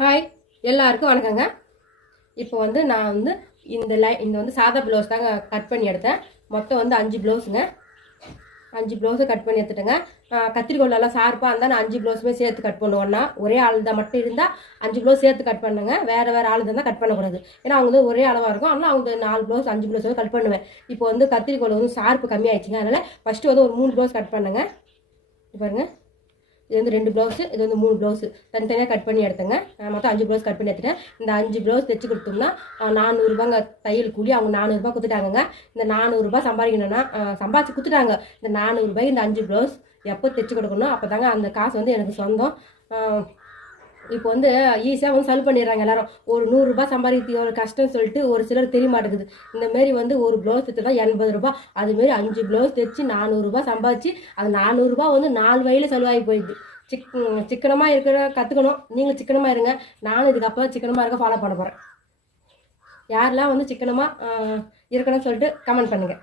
Hi, எல்லாருக்கும் வணக்கங்க. இப்போ வந்து நான் வந்து இந்த வந்து சாதா ப்ளவுஸ் தாங்க கட் பண்ணி எடுத்தேன். மொத்தம் வந்து 5 ப்ளவுஸுங்க. 5 ப்ளவுஸை கட் பண்ணி எடுத்துட்டேங்க. கத்திரிக்கோலெல்லாம் ஷார்ப்பாக இருந்தால் நான் 5 ப்ளவுஸுமே சேர்த்து கட் பண்ணுவேன்னா, ஒரே ஆள் தான் மட்டும் இருந்தால் 5 ப்ளவுஸ் சேர்த்து கட் பண்ணுங்க. வேறு வேறு ஆள் தான் கட் பண்ணக்கூடாது. ஏன்னா அவங்க வந்து ஒரே அளவாக இருக்கும். அதனால் அவங்க 4 ப்ளவுஸ் 5 ப்ளவுஸ் கட் பண்ணுவேன். இப்போ வந்து கத்திரிக்கோல் வந்து ஷார்ப்பு கம்மியாயிடுச்சுங்க. அதனால் ஃபஸ்ட்டு வந்து ஒரு 3 ப்ளவுஸ் கட் பண்ணுங்க. பாருங்க, இது வந்து 2 ப்ளவுஸு, இது வந்து 3 ப்ளவுஸு தனித்தனியாக கட் பண்ணி எடுத்தேங்க. மொத்தம் 5 ப்ளவுஸ் கட் பண்ணி எடுத்துட்டேன். இந்த 5 ப்ளவுஸ் தைச்சி கொடுத்தோம்னா 400ரூபாங்க தையல் கூலி. அவங்க 400ரூபா கொடுத்துட்டாங்கங்க. இந்த 400ரூபா சம்பாதிக்கணும்னா சம்பாதிச்சு கொடுத்துட்டாங்க. இந்த 400ரூபாய்க்கு இந்த 5 ப்ளவுஸ் எப்போ தைச்சி கொடுக்கணும், அப்போ தாங்க அந்த காசு வந்து எனக்கு சொந்தம். இப்போ வந்து ஈஸியாக வந்து செல் பண்ணிடுறாங்க எல்லாரும். ஒரு 100ரூபா சம்பாதிக்கிறது எவ்வளோ கஷ்டம்னு சொல்லிட்டு ஒரு சிலர் தெரிய மாட்டேங்குது. இந்தமாரி வந்து ஒரு ப்ளவுஸ் தைச்சு தான் 80ரூபா. அதுமாரி 5 ப்ளவுஸ் தைச்சி 400ரூபா சம்பாதிச்சு அது 400ரூபா வந்து 4 வழியில் செலவாகி போயிடுது. சிக்கனமாக இருக்கிற கற்றுக்கணும். நீங்களும் சிக்கனமாக இருங்க. நானும் இதுக்கப்புறம் சிக்கனமாக இருக்க ஃபாலோ பண்ண போகிறேன். யாரெல்லாம் வந்து சிக்கனமாக இருக்கணும்னு சொல்லிட்டு கமெண்ட் பண்ணுங்கள்.